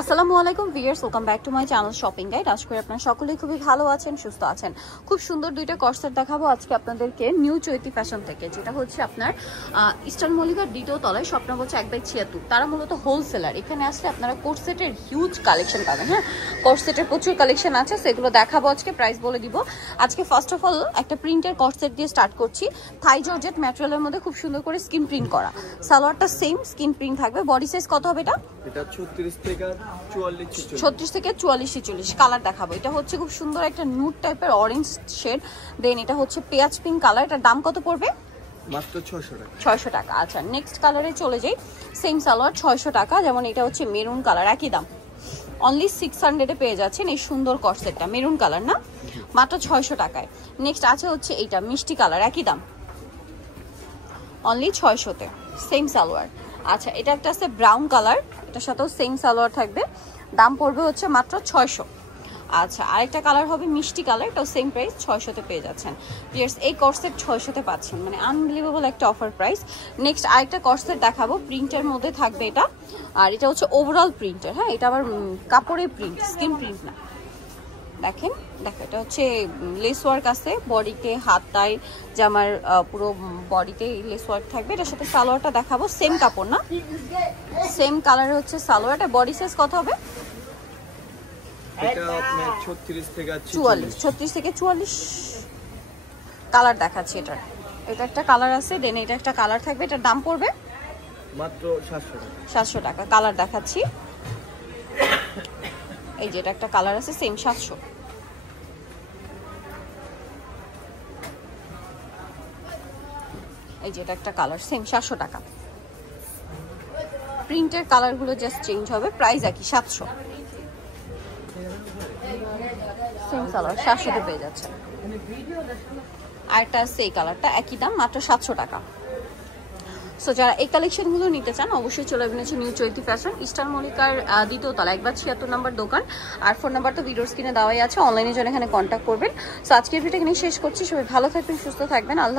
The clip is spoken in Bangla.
আসসালামু আলাইকুম viewers, welcome back to my channel shopping guide. আশা করি আপনারা সকলেই খুবই ভালো আছেন, সুস্থ আছেন। খুব সুন্দর দুইটা কর্সেট দেখাবো আজকে আপনাদেরকে নিউ চৈতি ফ্যাশন থেকে, যেটা হচ্ছে আপনার ইস্টার্ন মল্লিকার দ্বিতীয় তলায়, স্বপ্ন বলছে 1/76। তারা মূলত হোলসেলার। এখানে আসলে আপনারা কোর্সেটের হিউজ কালেকশন পাবেন। হ্যাঁ, কোর্সেটের প্রচুর কালেকশন আছে, সেগুলো দেখাবো আজকে, প্রাইস বলে দিব আজকে। ফার্স্ট অফ অল একটা প্রিন্টের কর্সেট দিয়ে স্টার্ট করছি। থাই জর্জেট ম্যাটেরিয়ালের মধ্যে খুব সুন্দর করে স্কিন প্রিন্ট করা, সালোয়ারটা সেম স্কিন প্রিন্ট থাকবে। বডি সাইজ কত হবে এটা? এটা 36 থেকে 44-46 কালার দেখাবো। এটা হচ্ছে খুব সুন্দর একটা নুড টাইপের অরেঞ্জ শেড, দেন এটা হচ্ছে পেঁয়াজ পিঙ্ক কালার। এটার দাম কত পড়বে? মাত্র 600 টাকা। 600 টাকা। আচ্ছা, নেক্সট কালারে চলে যাই। সেম সালোয়ার 600 টাকা। যেমন এটা হচ্ছে মেরুন কালার, একই দাম, অনলি 600-এ পেয়ে যাচ্ছেন এই সুন্দর কর্সেটটা। মেরুন কালার না, মাত্র 600 টাকায়। নেক্সট আছে হচ্ছে এইটা মিষ্টি কালার, একই দাম, অনলি 600-তে, সেম সালোয়ার। আচ্ছা, এটা একটা আছে ব্রাউন কালার, এটার সাথেও সেম সালোয়ার থাকবে, দাম পড়বে হচ্ছে মাত্র 600। আচ্ছা, আরেকটা কালার হবে মিষ্টি কালার, এটাও সেম প্রাইস, 600-তে পেয়ে যাচ্ছেন। ভিউয়ার্স, এই কর্সেট 600-তে পাচ্ছেন, মানে আনবিলিভেবল একটা অফার প্রাইস। নেক্সট আরেকটা কর্সেট দেখাবো, প্রিন্টের মধ্যে থাকবে এটা, আর এটা হচ্ছে ওভারঅল প্রিন্টের। হ্যাঁ, এটা আবার কাপড়ের প্রিন্ট, স্কিন প্রিন্ট না। দেখেন, দেখো, এটা হচ্ছে লেস ওয়ার্ক আছে বডিতে, হাতায়, জামার পুরো বডিতে লেস ওয়ার্ক থাকবে। এটার সাথে সালোয়ারটা দেখাবো, সেম কাপড় না, সেম কালারের হচ্ছে সালোয়ার। এটা বডি সাইজ কত হবে? এটা আপনার 36 থেকে 44 কালার দেখাচ্ছি। এটা একটা কালার আছে, দেন এটা একটা কালার থাকবে। এটার দাম পড়বে মাত্র 700 টাকা। কালার দেখাচ্ছি, এই যে এটা একটা কালার আছে, সেম 700। এই যে এটা একটা কালার, সেম 700 টাকা। প্রিন্টের কালারগুলো জাস্ট চেঞ্জ হবে, প্রাইস একই 700। সেম কালার 700-তে পেয়ে যাচ্ছে। আরেকটা আছে এই কালারটা, একই দাম, মাত্র 700 টাকা। সো যারা এই কালেকশনগুলো নিতে চান অবশ্যই চলে আসবেন নিউ চৈতি ফ্যাশন, ইস্টার্ন মল্লিকার দ্বিতীয় তলা, 1/76 নম্বর দোকান। আর ফোন নাম্বার তো ভিডিওর স্ক্রিনে দেওয়াই আছে, অনলাইনে জন্য এখানে কন্ট্যাক্ট করবেন। সো আজকের ভিডিও এখানে শেষ করছি। সবাই ভালো থাকবেন, সুস্থ থাকবেন, আল্লাহ।